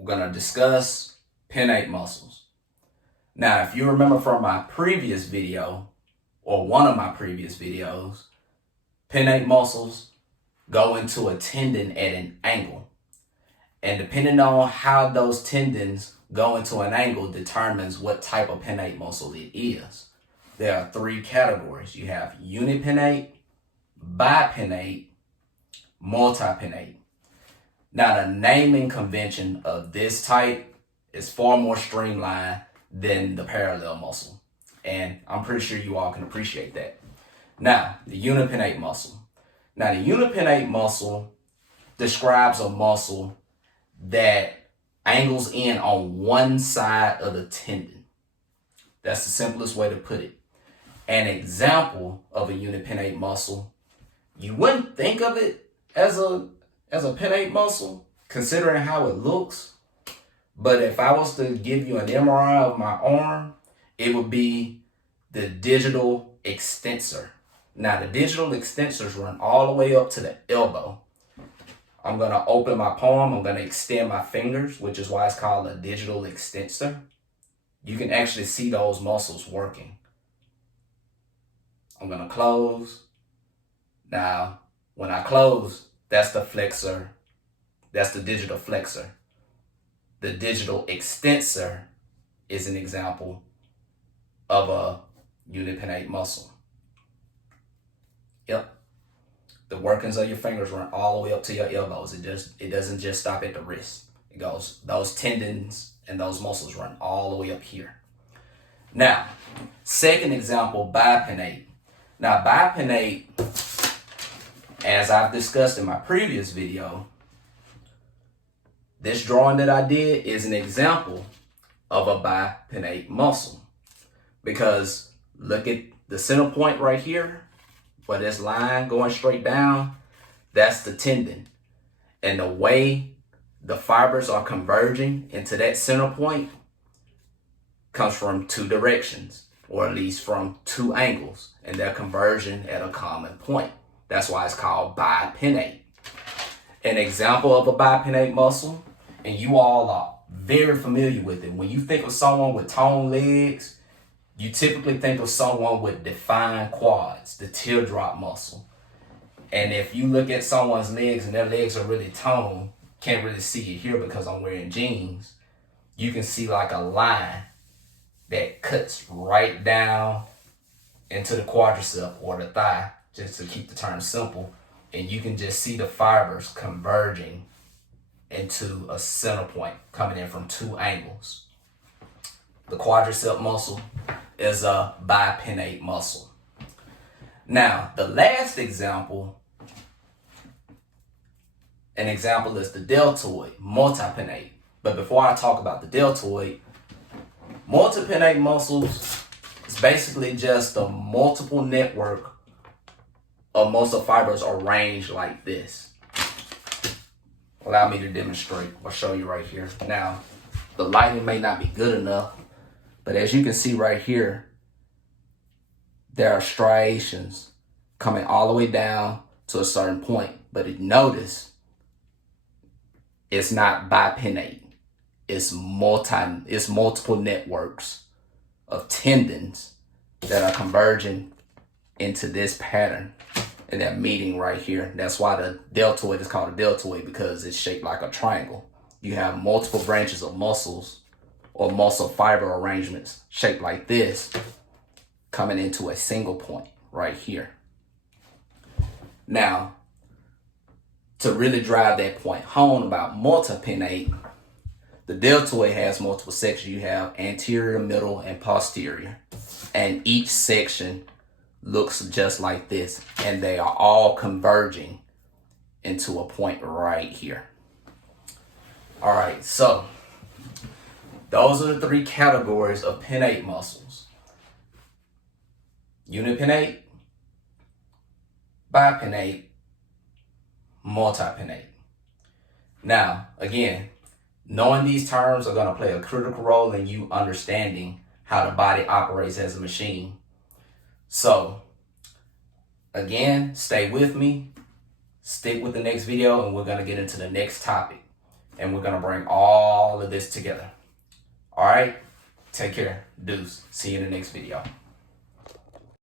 we're going to discuss pinnate muscles. Now, if you remember from my previous video, or one of my previous videos, pinnate muscles go into a tendon at an angle. And depending on how those tendons go into an angle determines what type of pinnate muscle it is. There are three categories. You have unipinnate, bipinnate, multipinnate. Now, the naming convention of this type is far more streamlined than the parallel muscle. And I'm pretty sure you all can appreciate that. Now, the unipinnate muscle. Now, the unipinnate muscle describes a muscle that angles in on one side of the tendon. That's the simplest way to put it. An example of a unipinnate muscle, you wouldn't think of it as a pinnate muscle, considering how it looks. But if I was to give you an MRI of my arm, it would be the digital extensor. Now, the digital extensors run all the way up to the elbow. I'm going to open my palm. I'm going to extend my fingers, which is why it's called a digital extensor. You can actually see those muscles working. I'm going to close. Now, when I close, that's the flexor. That's the digital flexor. The digital extensor is an example of a unipinnate muscle. Yep. The workings of your fingers run all the way up to your elbows. It doesn't just stop at the wrist. It goes, those tendons and those muscles run all the way up here. Now, second example, bipinnate. Now, bipinnate, as I've discussed in my previous video, this drawing that I did is an example of a bipinnate muscle. Because look at the center point right here, where this line going straight down, that's the tendon. And the way the fibers are converging into that center point comes from two directions, or at least from two angles, and they're converging at a common point. That's why it's called bipinnate. An example of a bipinnate muscle, and you all are very familiar with it. When you think of someone with toned legs, you typically think of someone with defined quads, the teardrop muscle. And if you look at someone's legs and their legs are really toned, can't really see it here because I'm wearing jeans, you can see like a line that cuts right down into the quadricep or the thigh, just to keep the term simple. And you can just see the fibers converging into a center point coming in from two angles. The quadricep muscle is a bipinnate muscle. Now, the last example, an example is the deltoid, multipinnate. But before I talk about the deltoid, multipinnate muscles is basically just a multiple network of muscle fibers arranged like this. Allow me to demonstrate. I'll show you right here. Now, the lighting may not be good enough, but as you can see right here, there are striations coming all the way down to a certain point. But notice, it's not bipinnate. It's multiple networks of tendons that are converging into this pattern. And they're meeting right here. That's why the deltoid is called a deltoid, because it's shaped like a triangle. You have multiple branches of muscles or muscle fiber arrangements shaped like this coming into a single point right here. Now, to really drive that point home about multipinnate, the deltoid has multiple sections. You have anterior, middle, and posterior. And each section looks just like this, and they are all converging into a point right here. All right, so those are the three categories of pinnate muscles: unipinnate, bipinnate, multipinnate. Now, again, knowing these terms are going to play a critical role in you understanding how the body operates as a machine. So, again, stay with me, stick with the next video, and we're going to get into the next topic. and we're gonna bring all of this together. All right, take care. Deuce. See you in the next video.